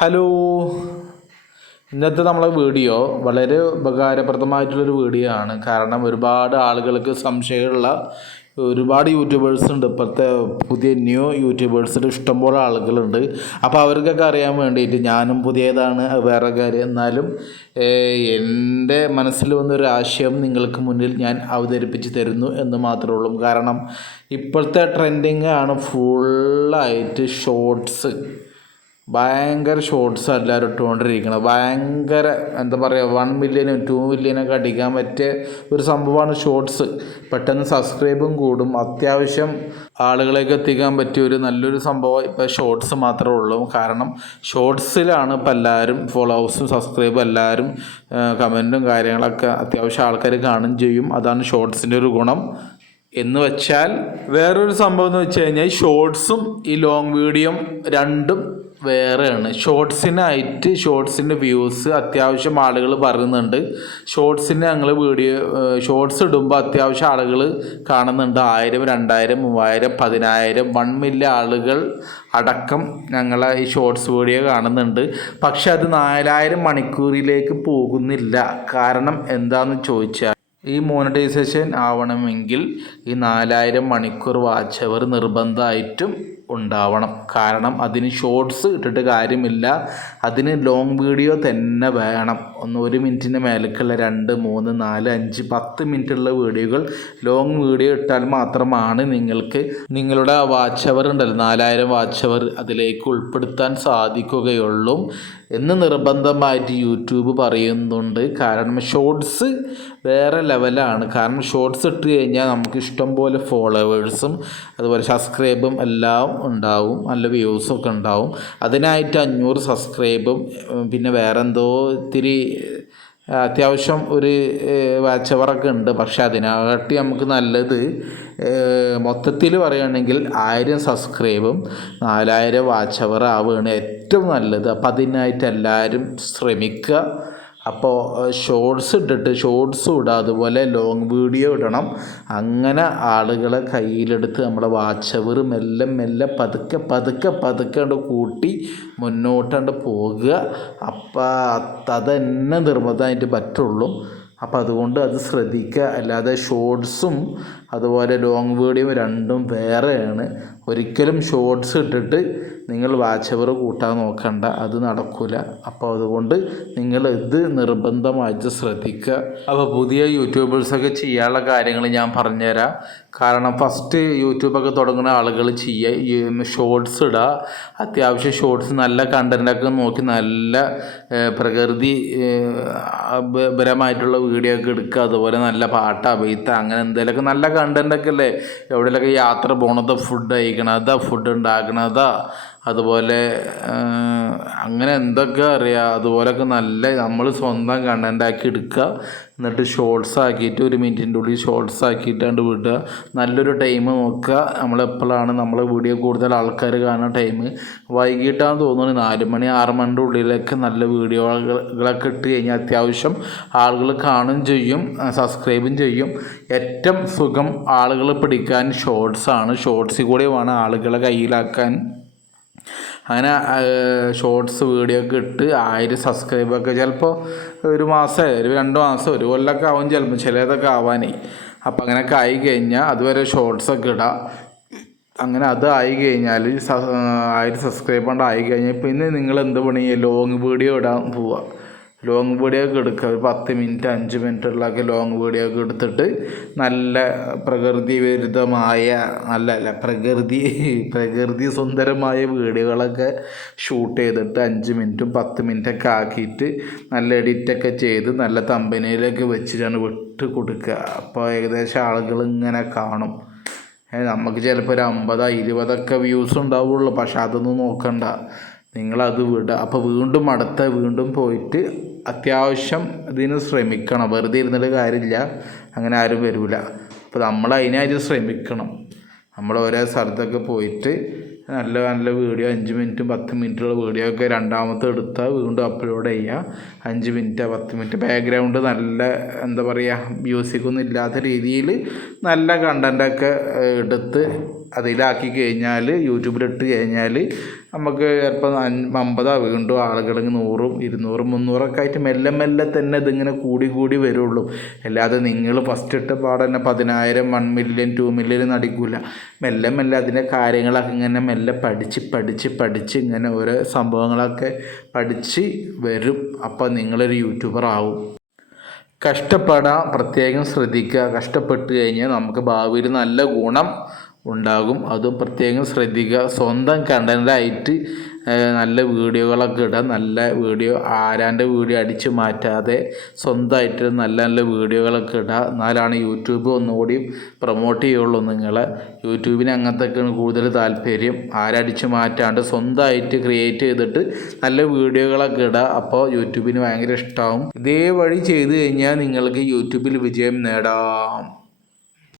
Hello. ഇന്നത്തെ നമ്മളെ video വളരെ ഉപകാരപ്രദമായിട്ടുള്ളൊരു വീഡിയോ ആണ് കാരണം ഒരുപാട് ആളുകൾക്ക് സംശയമുള്ള ഒരുപാട് യൂട്യൂബേഴ്സ് ഉണ്ട്. ഇപ്പോഴത്തെ പുതിയ ന്യൂ യൂട്യൂബേഴ്സിൽ ഇഷ്ടംപോലെ ആളുകളുണ്ട്. അപ്പോൾ അവർക്കൊക്കെ അറിയാൻ വേണ്ടിയിട്ട് ഞാനും പുതിയതാണ്. വേറെ കാര്യം. എന്നാലും എന്റെ മനസ്സിൽ വന്നൊരു ആശയം നിങ്ങൾക്ക് മുന്നിൽ ഞാൻ അവതരിപ്പിച്ച് തരുന്നു എന്ന് മാത്രമേ ഉള്ളൂ. കാരണം ഇപ്പോഴത്തെ ട്രെൻഡിങ് ആണ് ഫുള്ളായിട്ട് ഷോർട്സ് ഭയങ്കര ഷോർട്ട്സ് എല്ലാവരും ഇട്ടുകൊണ്ടിരിക്കുന്നത് ഭയങ്കര എന്താ പറയുക വൺ മില്യനും ടു മില്യനൊക്കെ അടിക്കാൻ പറ്റിയ ഒരു സംഭവമാണ് ഷോർട്സ് പെട്ടെന്ന് സബ്സ്ക്രൈബും കൂടും. അത്യാവശ്യം ആളുകളേക്ക് എത്തിക്കാൻ പറ്റിയ ഒരു നല്ലൊരു സംഭവം ഇപ്പോൾ ഷോർട്സ് മാത്രമേ ഉള്ളൂ. കാരണം ഷോർട്സിലാണ് ഇപ്പോൾ എല്ലാവരും ഫോളോവേഴ്സും സബ്സ്ക്രൈബും എല്ലാവരും കമന്റും കാര്യങ്ങളൊക്കെ അത്യാവശ്യം ആൾക്കാർ കാണും ചെയ്യും. അതാണ് ഷോർട്സിന്റെ ഒരു ഗുണം. എന്ന് വെച്ചാൽ വേറൊരു സംഭവം എന്ന് വെച്ച് കഴിഞ്ഞാൽ ഷോർട്സും ഈ ലോങ് വീഡിയോയും രണ്ടും വേറെയാണ്. ഷോർട്സിനായിട്ട് ഷോർട്സിന്റെ വ്യൂസ് അത്യാവശ്യം ആളുകൾ പറയുന്നുണ്ട്. ഷോർട്സിന് ഞങ്ങൾ വീഡിയോ ഷോർട്സ് ഇടുമ്പോൾ അത്യാവശ്യം ആളുകൾ കാണുന്നുണ്ട്. ആയിരം രണ്ടായിരം മൂവായിരം പതിനായിരം വൺ മില്യൺ ആളുകൾ അടക്കം ഞങ്ങളെ ഈ ഷോർട്സ് വീഡിയോ കാണുന്നുണ്ട്. പക്ഷെ അത് നാലായിരം മണിക്കൂറിലേക്ക് പോകുന്നില്ല. കാരണം എന്താണെന്ന് ചോദിച്ചാൽ ഈ മോണിറ്റൈസേഷൻ ആവണമെങ്കിൽ ഈ നാലായിരം മണിക്കൂർ വാച്ച് അവർ നിർബന്ധമായിട്ടും ഉണ്ടാവണം. കാരണം അതിന് ഷോർട്സ് ഇട്ടിട്ട് കാര്യമില്ല. അതിന് ലോങ് വീഡിയോ തന്നെ വേണം. ഒന്ന് ഒരു മിനിറ്റിന് മേലേക്കുള്ള രണ്ട് മൂന്ന് നാല് അഞ്ച് പത്ത് മിനിറ്റുള്ള വീഡിയോകൾ ലോങ് വീഡിയോ ഇട്ടാൽ മാത്രമാണ് നിങ്ങൾക്ക് നിങ്ങളുടെ വാച്ച് അവർ ഉണ്ടല്ലോ നാലായിരം വാച്ച് അവർ അതിലേക്ക് ഉൾപ്പെടുത്താൻ സാധിക്കുകയുള്ളൂ എന്ന് നിർബന്ധമായിട്ട് യൂട്യൂബ് പറയുന്നുണ്ട്. കാരണം ഷോർട്സ് വേറെ ലെവലാണ് കാരണം ഷോർട്സ് ഇട്ട് കഴിഞ്ഞാൽ നമുക്ക് ഇഷ്ടം പോലെ ഫോളോവേഴ്സും അതുപോലെ സബ്സ്ക്രൈബും എല്ലാം ഉണ്ടാവും നല്ല വ്യൂസ് ഒക്കെ ഉണ്ടാവും. അതിനായിട്ട് അഞ്ഞൂറ് സബ്സ്ക്രൈബും പിന്നെ വേറെ എന്തോ ഇത്തിരി അത്യാവശ്യം ഒരു വാച്ച് അവറൊക്കെ ഉണ്ട്. പക്ഷെ അതിനാകട്ടി നമുക്ക് നല്ലത് മൊത്തത്തിൽ പറയുകയാണെങ്കിൽ ആയിരം സബ്സ്ക്രൈബും നാലായിരം വാച്ച് അവർ ആവുകയാണ് ഏറ്റവും നല്ലത്. അപ്പം അതിനായിട്ട് എല്ലാവരും ശ്രമിക്കുക. അപ്പോൾ ഷോർട്സ് ഇട്ടിട്ട് ഷോർട്സും ഇടുക അതുപോലെ ലോങ് വീഡിയോ ഇടണം. അങ്ങനെ ആളുകളെ കയ്യിലെടുത്ത് നമ്മുടെ വാച്ചവർ മെല്ലെ മെല്ലെ പതുക്കെ പതുക്കെ പതുക്കെ കണ്ട് കൂട്ടി മുന്നോട്ടണ്ട് പോകുക. അപ്പം അതന്നെ നിർബന്ധമായിട്ട് പറ്റുള്ളൂ. അപ്പോൾ അതുകൊണ്ട് അത് ശ്രദ്ധിക്കുക. അല്ലാതെ ഷോർട്സും അതുപോലെ ലോങ് വീഡിയോയും രണ്ടും വേറെയാണ്. ഒരിക്കലും ഷോർട്സ് ഇട്ടിട്ട് നിങ്ങൾ വാച്ചവർ കൂട്ടാൻ നോക്കണ്ട അത് നടക്കില്ല അപ്പോൾ അതുകൊണ്ട് നിങ്ങൾ ഇത് നിർബന്ധമായിട്ട് ശ്രദ്ധിക്കുക. അപ്പോൾ പുതിയ യൂട്യൂബേഴ്സൊക്കെ ചെയ്യാനുള്ള കാര്യങ്ങൾ ഞാൻ പറഞ്ഞുതരാം. കാരണം ഫസ്റ്റ് യൂട്യൂബൊക്കെ തുടങ്ങുന്ന ആളുകൾ ചെയ്യുക ഷോർട്സ് ഇടുക. അത്യാവശ്യം ഷോർട്സ് നല്ല കണ്ടന്റൊക്കെ നോക്കി നല്ല പ്രകൃതി പരമായിട്ടുള്ള വീഡിയോ ഒക്കെ എടുക്കുക. അതുപോലെ നല്ല പാട്ട് അഭിത്ത അങ്ങനെ എന്തെങ്കിലുമൊക്കെ നല്ല കണ്ടന്റൊക്കെ അല്ലേ? എവിടെയെങ്കിലൊക്കെ യാത്ര പോകണതോ ഫുഡ് കഴിക്കണതാ ഫുഡ് ഉണ്ടാക്കണതാ അതുപോലെ അങ്ങനെ എന്തൊക്കെ അറിയാം? അതുപോലൊക്കെ നല്ല നമ്മൾ സ്വന്തം കണ്ടന്റാക്കി എടുക്കുക. എന്നിട്ട് ഷോർട്സ് ആക്കിയിട്ട് ഒരു മിനിറ്റിന്റെ ഉള്ളിൽ ഷോർട്സ് ആക്കിയിട്ടാണ്ട് വിടുക. നല്ലൊരു ടൈം നോക്കുക. നമ്മളെപ്പോഴാണ് നമ്മളെ വീഡിയോ കൂടുതൽ ആൾക്കാർ കാണുന്ന ടൈം വൈകിട്ടാണെന്ന് തോന്നുന്നു നാല് മണി ആറ് മണിന്റെ ഉള്ളിലൊക്കെ നല്ല വീഡിയോകളൊക്കെ ഇട്ട് കഴിഞ്ഞാൽ അത്യാവശ്യം ആളുകൾ കാണും ചെയ്യും സബ്സ്ക്രൈബും ചെയ്യും. ഏറ്റവും സുഖം ആളുകൾ പിടിക്കാൻ ഷോർട്സാണ് ഷോർട്സിൽ കൂടെ വേണം ആളുകളെ കയ്യിലാക്കാൻ. അങ്ങനെ ഷോർട്സ് വീഡിയോ ഒക്കെ ഇട്ട് ആയിരം സബ്സ്ക്രൈബൊക്കെ ചിലപ്പോൾ ഒരു മാസം ഒരു രണ്ട് മാസം ഒരു കൊല്ലമൊക്കെ ആവും ചിലപ്പോൾ ചിലതൊക്കെ ആവാനേ. അപ്പം അങ്ങനെയൊക്കെ ആയി കഴിഞ്ഞാൽ അതുവരെ ഷോർട്സ് ഒക്കെ ഇടാം. അങ്ങനെ അത് ആയി കഴിഞ്ഞാൽ ആയിരം സബ്സ്ക്രൈബ് കൊണ്ട് ആയി കഴിഞ്ഞാൽ പിന്നെ നിങ്ങൾ എന്ത് പണി ലോങ് വീഡിയോ ഇടാൻ പോവുക ലോങ് വീഡിയോ ഒക്കെ എടുക്കുക. ഒരു പത്ത് മിനിറ്റ് അഞ്ച് മിനിറ്റുള്ളൊക്കെ ലോങ് വീഡിയോ ഒക്കെ എടുത്തിട്ട് നല്ല പ്രകൃതി വിരുദ്ധമായ നല്ല അല്ല പ്രകൃതി പ്രകൃതി സുന്ദരമായ വീഡിയോകളൊക്കെ ഷൂട്ട് ചെയ്തിട്ട് അഞ്ച് മിനിറ്റും പത്ത് മിനിറ്റൊക്കെ ആക്കിയിട്ട് നല്ല എഡിറ്റൊക്കെ ചെയ്ത് നല്ല തമ്പനയിലൊക്കെ വെച്ചിട്ടാണ് വിട്ട് കൊടുക്കുക. അപ്പോൾ ഏകദേശം ആളുകൾ ഇങ്ങനെ കാണും. നമുക്ക് ചിലപ്പോൾ ഒരു അമ്പതോ ഇരുപതൊക്കെ വ്യൂസ് ഉണ്ടാവുള്ളൂ. പക്ഷെ അതൊന്നും നോക്കണ്ട. നിങ്ങളത് വിടുക അപ്പോൾ വീണ്ടും അടുത്ത വീണ്ടും പോയിട്ട് അത്യാവശ്യം ഇതിന് ശ്രമിക്കണം. വെറുതെ ഇരുന്നിട്ട് കാര്യമില്ല. അങ്ങനെ ആരും വരില്ല അപ്പോൾ നമ്മൾ അതിനായിട്ട് ശ്രമിക്കണം? നമ്മൾ ഓരോ സ്ഥലത്തൊക്കെ പോയിട്ട് നല്ല നല്ല വീഡിയോ അഞ്ച് മിനിറ്റും പത്ത് മിനിറ്റുള്ള വീഡിയോ ഒക്കെ രണ്ടാമത്തെ എടുത്താൽ വീണ്ടും അപ്ലോഡ് ചെയ്യുക അഞ്ച് മിനിറ്റ് പത്ത് മിനിറ്റ്. ബാക്ക്ഗ്രൗണ്ട് നല്ല എന്താ പറയുക മ്യൂസിക്കൊന്നും ഇല്ലാത്ത രീതിയിൽ നല്ല കണ്ടന്റൊക്കെ എടുത്ത് അതിലാക്കി കഴിഞ്ഞാൽ യൂട്യൂബിലിട്ട് കഴിഞ്ഞാൽ നമുക്ക് ചിലപ്പോൾ അമ്പതാ വീണ്ടും ആളുകളെങ്കിൽ നൂറും ഇരുന്നൂറും മുന്നൂറൊക്കെ ആയിട്ട് മെല്ലെ മെല്ലെ തന്നെ ഇതിങ്ങനെ കൂടി കൂടി വരുള്ളൂ. അല്ലാതെ നിങ്ങൾ ഫസ്റ്റ് ഇട്ട പാടെ തന്നെ പതിനായിരം വൺ മില്യൺ ടു മില്യൺ അടിക്കില്ല മെല്ലെ മെല്ലെ അതിന്റെ കാര്യങ്ങളൊക്കെ ഇങ്ങനെ മെല്ലെ പഠിച്ച് പഠിച്ച് പഠിച്ച് ഇങ്ങനെ ഓരോ സംഭവങ്ങളൊക്കെ പഠിച്ച് വരും. അപ്പോൾ നിങ്ങളൊരു യൂട്യൂബർ ആവും. കഷ്ടപ്പെടാം പ്രത്യേകം ശ്രദ്ധിക്കുക. കഷ്ടപ്പെട്ട് കഴിഞ്ഞാൽ നമുക്ക് ഭാവിയിൽ നല്ല ഗുണം ഉണ്ടാകും. അതും പ്രത്യേകം ശ്രദ്ധിക്കുക. സ്വന്തം കണ്ടന്റായിട്ട് നല്ല വീഡിയോകളൊക്കെ ഇടുക. നല്ല വീഡിയോ ആരാന്റെ വീഡിയോ അടിച്ചു മാറ്റാതെ സ്വന്തമായിട്ട് നല്ല നല്ല വീഡിയോകളൊക്കെ ഇടുക. എന്നാലാണ് യൂട്യൂബ് ഒന്നുകൂടി പ്രൊമോട്ട് ചെയ്യുള്ളൂ നിങ്ങൾ യൂട്യൂബിന് അങ്ങനത്തെയൊക്കെയാണ് കൂടുതൽ താല്പര്യം. ആരടിച്ചു മാറ്റാണ്ട് സ്വന്തമായിട്ട് ക്രിയേറ്റ് ചെയ്തിട്ട് നല്ല വീഡിയോകളൊക്കെ ഇടുക. അപ്പോൾ യൂട്യൂബിന് ഭയങ്കര ഇഷ്ടമാവും. ഇതേ വഴി ചെയ്തു കഴിഞ്ഞാൽ നിങ്ങൾക്ക് യൂട്യൂബിൽ വിജയം നേടാം.